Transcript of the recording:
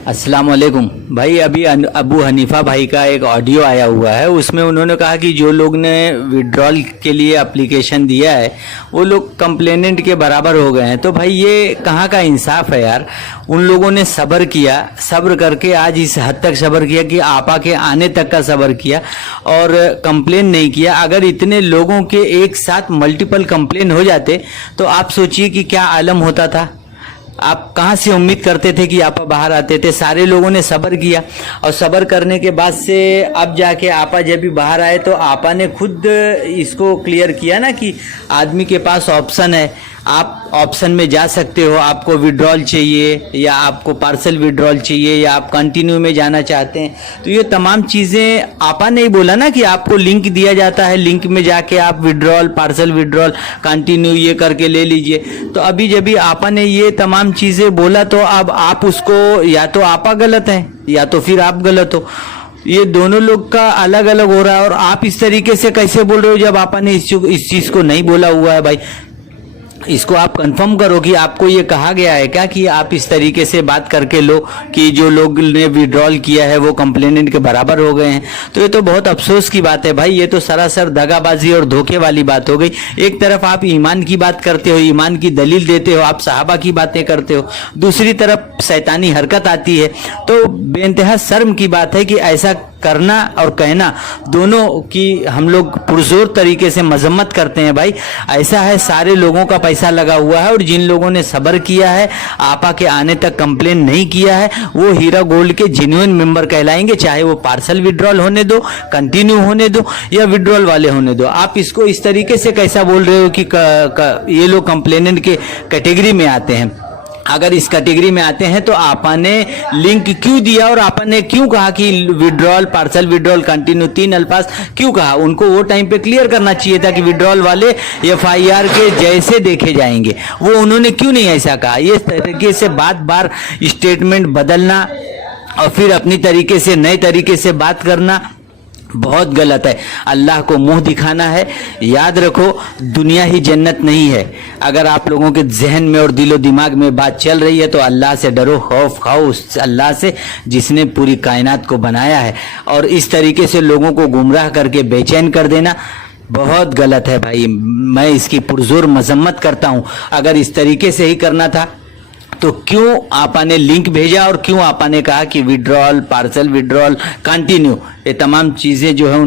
अस्सलाम वालेकुम भाई। अभी अबू हनीफा भाई का एक ऑडियो आया हुआ है, उसमें उन्होंने कहा कि जो लोग ने विड्रॉल के लिए एप्लीकेशन दिया है वो लोग कंप्लेनेंट के बराबर हो गए हैं। तो भाई ये कहाँ का इंसाफ है यार। उन लोगों ने सब्र किया, सब्र करके आज इस हद तक सब्र किया कि आपा के आने तक का सब्र किया और कंप्लेन नहीं किया। अगर इतने लोगों के एक साथ मल्टीपल कंप्लेन हो जाते तो आप सोचिए कि क्या आलम होता था। आप कहाँ से उम्मीद करते थे कि आपा बाहर आते थे। सारे लोगों ने सब्र किया और सब्र करने के बाद से अब जाके आपा जब भी बाहर आए तो आपा ने खुद इसको क्लियर किया ना कि आदमी के पास ऑप्शन है, आप ऑप्शन में जा सकते हो। आपको विड्रॉल चाहिए या आपको पार्सल विड्रॉल चाहिए या आप कंटिन्यू में जाना चाहते हैं, तो ये तमाम चीज़ें आपा ने ही बोला ना कि आपको लिंक दिया जाता है, लिंक में जाके आप विड्रॉल, पार्सल विड्रॉल, कंटिन्यू ये करके ले लीजिए। तो अभी जब भी आपा ने ये तमाम चीज़ें बोला तो अब आप उसको, या तो आपा गलत है या तो फिर आप गलत हो। ये दोनों लोग का अलग अलग हो रहा है और आप इस तरीके से कैसे बोल रहे हो जब आपा ने इस चीज़ को नहीं बोला हुआ है। भाई इसको आप कंफर्म करो कि आपको ये कहा गया है क्या कि आप इस तरीके से बात करके लो कि जो लोग ने विड्रॉल किया है वो कंप्लेनेंट के बराबर हो गए हैं। तो ये तो बहुत अफसोस की बात है भाई। ये तो सरासर दगाबाजी और धोखे वाली बात हो गई। एक तरफ आप ईमान की बात करते हो, ईमान की दलील देते हो, आप सहाबा की बातें करते हो, दूसरी तरफ शैतानी हरकत आती है। तो बेइंतहा शर्म की बात है कि ऐसा करना और कहना दोनों की हम लोग पुरजोर तरीके से मजम्मत करते हैं। भाई ऐसा है, सारे लोगों का पैसा लगा हुआ है और जिन लोगों ने सब्र किया है, आपा के आने तक कंप्लेन नहीं किया है, वो हीरा गोल्ड के जेन्युइन मेंबर कहलाएंगे। चाहे वो पार्सल विड्रॉल होने दो, कंटिन्यू होने दो या विड्रॉल वाले होने दो। आप इसको इस तरीके से कैसा बोल रहे हो कि ये लोग कंप्लेनेंट के कैटेगरी में आते हैं। अगर इस कैटेगरी में आते हैं तो आपा ने लिंक क्यों दिया और आपा ने क्यों कहा कि विड्रॉल, पार्सल विड्रॉल, कंटिन्यू, 3 अल्फाज क्यों कहा। उनको वो टाइम पे क्लियर करना चाहिए था कि विड्रॉल वाले FIR के जैसे देखे जाएंगे। वो उन्होंने क्यों नहीं ऐसा कहा। ये तरीके से बार बार स्टेटमेंट बदलना और फिर अपनी तरीके से नए तरीके से बात करना बहुत गलत है। अल्लाह को मुंह दिखाना है। याद रखो, दुनिया ही जन्नत नहीं है। अगर आप लोगों के जहन में और दिलो दिमाग में बात चल रही है तो अल्लाह से डरो, खौफ खाओ उस अल्लाह से जिसने पूरी कायनात को बनाया है। और इस तरीके से लोगों को गुमराह करके बेचैन कर देना बहुत गलत है भाई। मैं इसकी पुरजोर मजम्मत करता हूँ। अगर इस तरीके से ही करना था तो क्यों आपा ने लिंक भेजा और क्यों आपा ने कहा कि विड्रॉल, पार्सल विड्रॉल, कंटिन्यू, ये तमाम चीज़ें जो है